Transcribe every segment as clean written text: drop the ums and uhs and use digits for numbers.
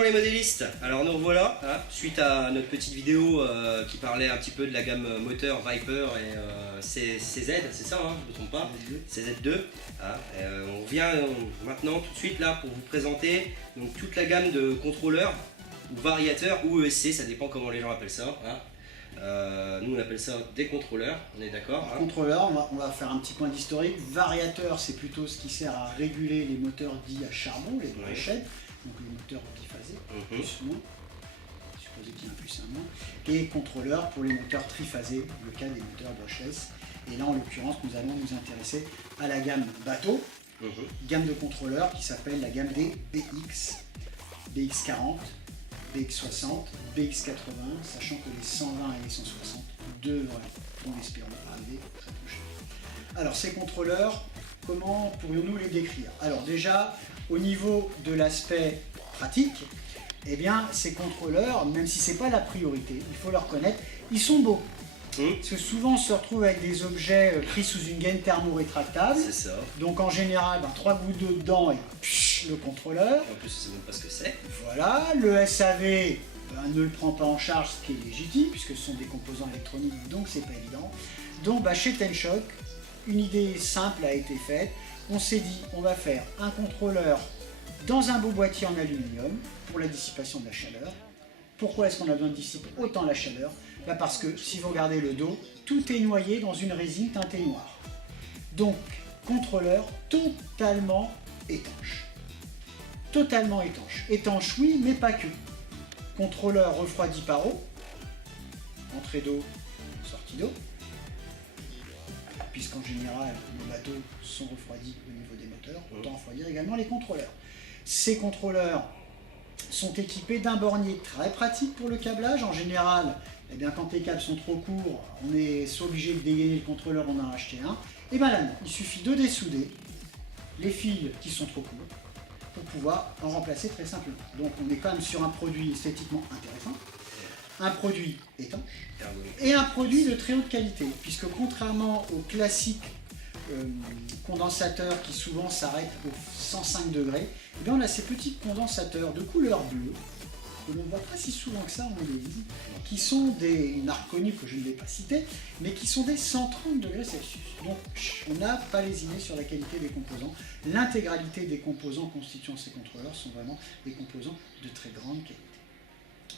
Bonjour les modélistes, alors nous revoilà, hein, suite à notre petite vidéo qui parlait un petit peu de la gamme moteur Viper et CZ, c'est ça, hein, je ne me trompe pas, CZ2. Hein, on revient maintenant tout de suite là pour vous présenter donc, toute la gamme de contrôleurs, ou variateurs, ou ESC, ça dépend comment les gens appellent ça. Hein. Nous on appelle ça des contrôleurs, on est d'accord. Hein. Contrôleur, on va faire un petit point d'historique. Variateur, c'est plutôt ce qui sert à réguler les moteurs dits à charbon, les brochettes. Donc le moteur biphasé, plus moins, supposé qu'il y ait un plus un moins, et contrôleur pour les moteurs triphasés, le cas des moteurs brushless. Et là en l'occurrence nous allons nous intéresser à la gamme bateau, gamme de contrôleurs qui s'appelle la gamme des BX, BX40, BX60, BX80, sachant que les 120 et les 160 devraient, on espère, arriver très prochainement. Alors ces contrôleurs, comment pourrions-nous les décrire? Alors déjà, au niveau de l'aspect pratique, eh bien ces contrôleurs, même si ce n'est pas la priorité, il faut le reconnaître, ils sont beaux. Parce que souvent on se retrouve avec des objets pris sous une gaine thermo-rétractable. C'est ça. Donc en général, 3 gouttes d'eau dedans et le contrôleur. En plus, je ne sais même pas ce que c'est. Voilà, le SAV ne le prend pas en charge, ce qui est légitime, puisque ce sont des composants électroniques, donc c'est pas évident. Donc chez Ten-Shock, une idée simple a été faite. On s'est dit, on va faire un contrôleur dans un beau boîtier en aluminium pour la dissipation de la chaleur. Pourquoi est-ce qu'on a besoin de dissiper autant la chaleur? Parce que si vous regardez le dos, tout est noyé dans une résine teintée noire. Donc, contrôleur totalement étanche. Totalement étanche. Étanche, oui, mais pas que. Contrôleur refroidi par eau, entrée d'eau, sortie d'eau, puisqu'en général, les bateaux sont refroidis au niveau des moteurs, autant refroidir également les contrôleurs. Ces contrôleurs sont équipés d'un bornier très pratique pour le câblage. En général, eh bien, quand les câbles sont trop courts, on est soit obligé de dégainer le contrôleur, on en a acheté un. Et bien là, non, il suffit de dessouder les fils qui sont trop courts pour pouvoir en remplacer très simplement. Donc on est quand même sur un produit esthétiquement intéressant, un produit étanche et un produit de très haute qualité, puisque contrairement aux classiques condensateurs qui souvent s'arrêtent aux 105 degrés, et bien on a ces petits condensateurs de couleur bleue, que l'on ne voit pas si souvent que ça en modélisme, qui sont une marque connue que je ne vais pas citer, mais qui sont des 130 degrés Celsius. Donc on n'a pas lésiné sur la qualité des composants. L'intégralité des composants constituant ces contrôleurs sont vraiment des composants de très grande qualité.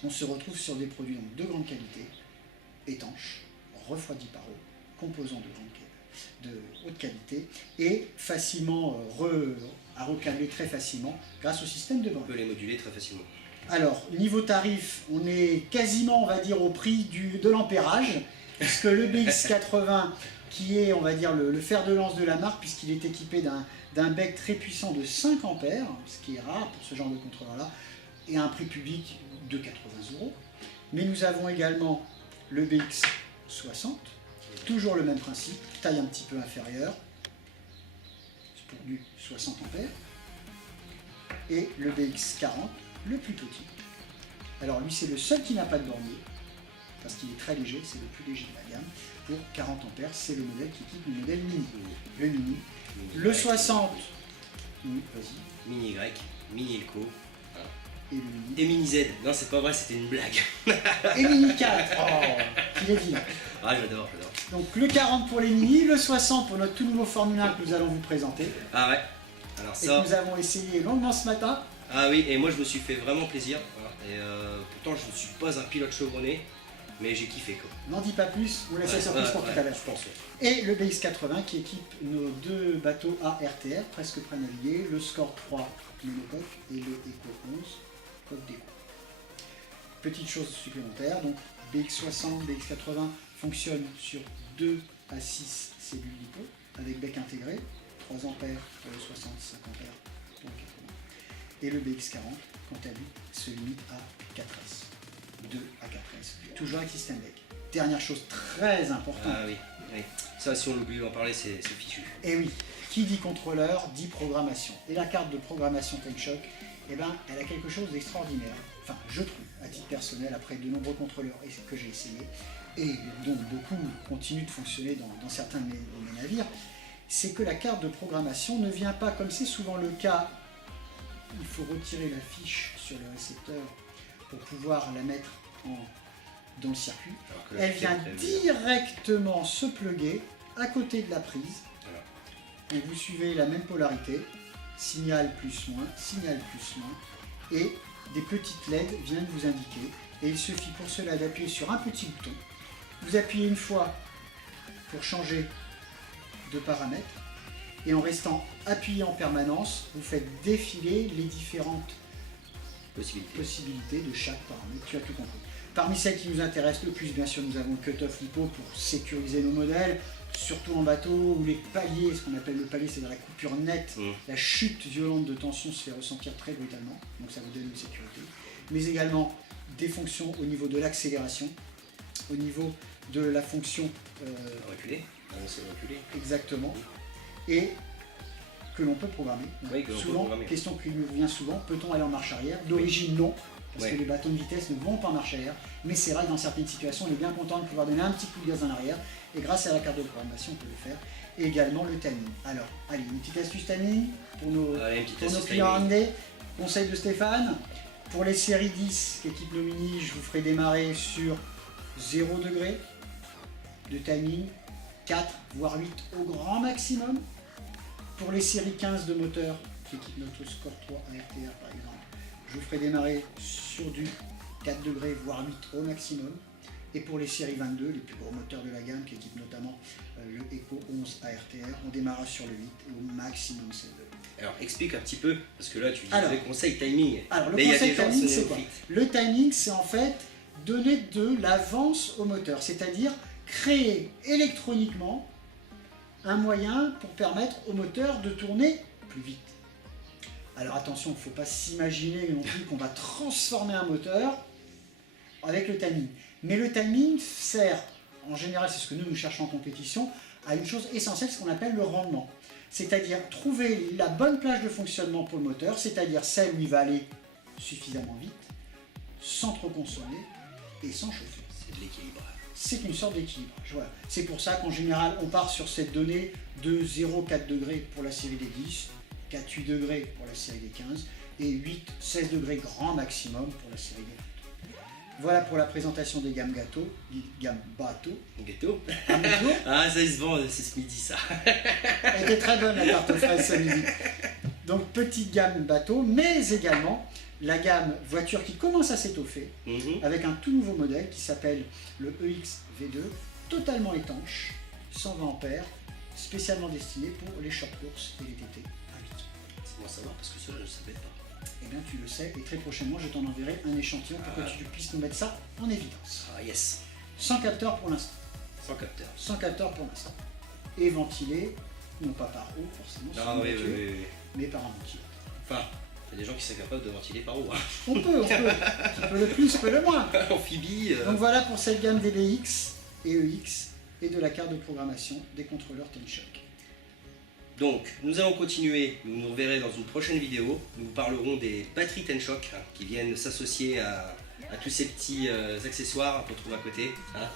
On se retrouve sur des produits donc, de grande qualité, étanches, refroidis par eau, composants de haute qualité et facilement à recabler très facilement grâce au système de bande. On peut les moduler très facilement. Alors, niveau tarif, on est quasiment, on va dire, au prix de l'ampérage, puisque le BX80, qui est, on va dire, le fer de lance de la marque, puisqu'il est équipé d'un bec très puissant de 5 ampères, ce qui est rare pour ce genre de contrôleur-là, et à un prix public de 80 €. Mais nous avons également le BX60, toujours le même principe, taille un petit peu inférieure, pour du 60 ampères, et le BX40, le plus petit. Alors lui c'est le seul qui n'a pas de bornier, parce qu'il est très léger, c'est le plus léger de la gamme. Pour 40 ampères, c'est le modèle qui équipe le modèle mini. Le mini. Le 60, vas-y. Mini Y, Mini Elco. Et le mini. Et Mini Z. Non, c'est pas vrai, c'était une blague. Et Mini 4. Oh, qu'il est dit. Ah, j'adore. Donc le 40 pour les mini, le 60 pour notre tout nouveau Formule 1 que nous allons vous présenter. Ah ouais. Alors ça. Et que nous avons essayé longuement ce matin. Ah oui, et moi je me suis fait vraiment plaisir. Et pourtant je ne suis pas un pilote chevronné, mais j'ai kiffé quoi. N'en dis pas plus, on laisse la surprise pour tout à l'heure. Je pense. Et le BX80 qui équipe nos deux bateaux ARTR, presque prêts à naviguer, le Score 3 monocoque et le Eco 11 coque d'écho. Petite chose supplémentaire, donc BX60, BX80 fonctionnent sur 2 à 6 cellules lipo avec bec intégré, 3 ampères pour le 60, 5 ampères pour le 80. Et le BX40, quant à lui, se limite à 4S. 2 à 4S, toujours avec système bec. Dernière chose très importante. Ah oui. Ça, si on l'oublie d'en parler, c'est fichu. Et oui, qui dit contrôleur, dit programmation. Et la carte de programmation Ten-Shock, eh ben, elle a quelque chose d'extraordinaire. Enfin, je trouve, à titre personnel, après de nombreux contrôleurs que j'ai essayé, et dont beaucoup continuent de fonctionner dans certains de mes navires, c'est que la carte de programmation ne vient pas, comme c'est souvent le cas il faut retirer la fiche sur le récepteur pour pouvoir la mettre dans le circuit. Elle vient directement se plugger à côté de la prise. Voilà. Et vous suivez la même polarité, signal plus moins, et des petites LED viennent vous indiquer. Et il suffit pour cela d'appuyer sur un petit bouton. Vous appuyez une fois pour changer de paramètres. Et en restant appuyé en permanence, vous faites défiler les différentes possibilités de chaque paramètre. Tu as tout compris. Parmi celles qui nous intéressent le plus, bien sûr, nous avons le cut-off LiPo pour sécuriser nos modèles, surtout en bateau où les paliers, ce qu'on appelle le palier, c'est-à-dire la coupure nette, la chute violente de tension se fait ressentir très brutalement, donc ça vous donne une sécurité. Mais également des fonctions au niveau de l'accélération, au niveau de la fonction reculer. C'est reculer. Exactement. Et que l'on peut programmer. Oui, souvent, question qui nous revient souvent, peut-on aller en marche arrière? D'origine non, parce que les bâtons de vitesse ne vont pas en marche arrière, mais c'est vrai que dans certaines situations, on est bien content de pouvoir donner un petit coup de gaz en arrière, et grâce à la carte de programmation, on peut le faire. Et également le timing. Alors, allez, une petite astuce timing pour nos clients ramenés. Conseil de Stéphane, pour les séries 10 qui équipent nos mini, je vous ferai démarrer sur 0 degré de timing, 4 voire 8 au grand maximum. Pour les séries 15 de moteur qui équipent notre Score 3 ARTR par exemple, je vous ferai démarrer sur du 4 degrés voire 8 au maximum. Et pour les séries 22, les plus gros moteurs de la gamme qui équipent notamment le Eco 11 ARTR, on démarrera sur le 8 et au maximum 16 degrés. Alors explique un petit peu, parce que là tu dis le conseil timing. Alors le conseil timing c'est quoi? Le timing c'est en fait donner de l'avance au moteur, c'est-à-dire créer électroniquement un moyen pour permettre au moteur de tourner plus vite. Alors attention, il ne faut pas s'imaginer non plus qu'on va transformer un moteur avec le timing. Mais le timing sert, en général c'est ce que nous cherchons en compétition, à une chose essentielle, ce qu'on appelle le rendement. C'est-à-dire trouver la bonne plage de fonctionnement pour le moteur, c'est-à-dire celle où il va aller suffisamment vite, sans trop consommer et sans chauffer. C'est de l'équilibrage. C'est une sorte d'équilibrage. Voilà. C'est pour ça qu'en général, on part sur cette donnée de 0,4 degrés pour la série des 10, 4,8 degrés pour la série des 15 et 8,16 degrés grand maximum pour la série des 20. Voilà pour la présentation des gammes gâteaux, gamme bateau. Gâteau. Ah, ça se vend, c'est ce midi ça. Elle était très bonne la tarte aux fraises ce midi. Donc petite gamme bateau, mais également la gamme voiture qui commence à s'étoffer avec un tout nouveau modèle qui s'appelle le EX V2, totalement étanche, 120 ampères, spécialement destiné pour les short courses et les TT à 8. C'est bon à savoir parce que ça je ne savais pas. Eh bien tu le sais et très prochainement je t'en enverrai un échantillon pour que tu puisses nous mettre ça en évidence. Ah yes. Sans capteur pour l'instant. Sans capteur. Sans capteur pour l'instant. Et ventilé, non pas par eau forcément, mais par un ventilateur. Enfin, il y a des gens qui sont capables de ventiler par eau. Hein. On peut. Qui peut le plus, peut le moins. Amphibie. Donc voilà pour cette gamme DBX et EX et de la carte de programmation des contrôleurs Tenshock. Donc, nous allons continuer, nous nous reverrons dans une prochaine vidéo. Nous vous parlerons des batteries Tenshock qui viennent s'associer à tous ces petits accessoires qu'on trouve à côté. Hein.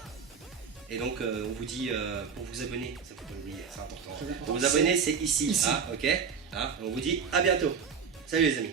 Et donc, on vous dit pour vous abonner, ça faut pas oublier, c'est important. Pour vous abonner, c'est ici. Ah, ok. Ah, on vous dit à bientôt. Salut les amis.